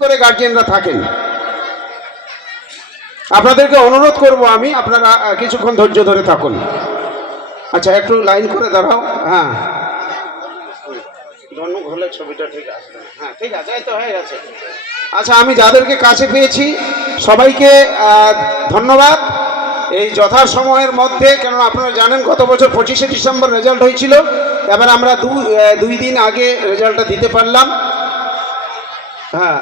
করে গার্জিয়ানরা থাকেন। আপনাদেরকে অনুরোধ করব আমি, আপনারা কিছুক্ষণ ধৈর্য ধরে থাকুন। আচ্ছা, একটু লাইন করে দাঁড়াও। হ্যাঁ, ধন্যবাদ হলে ছবিটা ঠিক আছে। হ্যাঁ, ঠিক আছে, এই তো হয়ে গেছে। আচ্ছা, আমি যাদেরকে কাছে পেয়েছি সবাইকে ধন্যবাদ। এই যথাসময়ের মধ্যে, কেননা আপনারা জানেন গত বছর 25শে ডিসেম্বর রেজাল্ট হয়েছিল, এবার আমরা দুই দিন আগে রেজাল্টটা দিতে পারলাম। হ্যাঁ,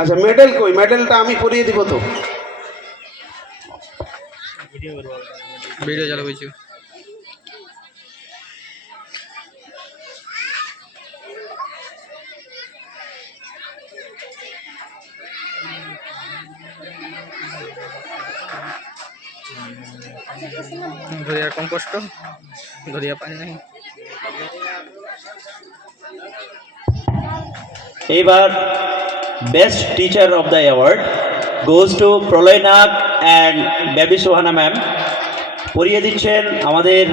আচ্ছা, মেডেল কই? মেডেলটা আমি পরিয়ে দিব তো। ভিডিও চালু হয়েছে। ধরিয়া কম কষ্ট, ধরিয়া পানি নাই। এবার best teacher of the award goes to Pralay Nag and baby Sohana ma'am. পড়িয়ে দিচ্ছেন আমাদের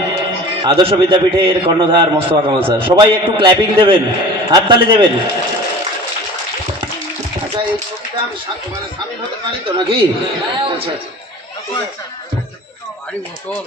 আদর্শ বিদ্যাপীঠের কর্ণধার মোস্তফা কামাল স্যার। সবাই একটু ক্ল্যাপিং দেবেন, হাততালি দেবেন। আচ্ছা, এই ছবিটা আমি মানে সামিল হতে পারি তো নাকি? আচ্ছা আচ্ছা, বাড়ি মতন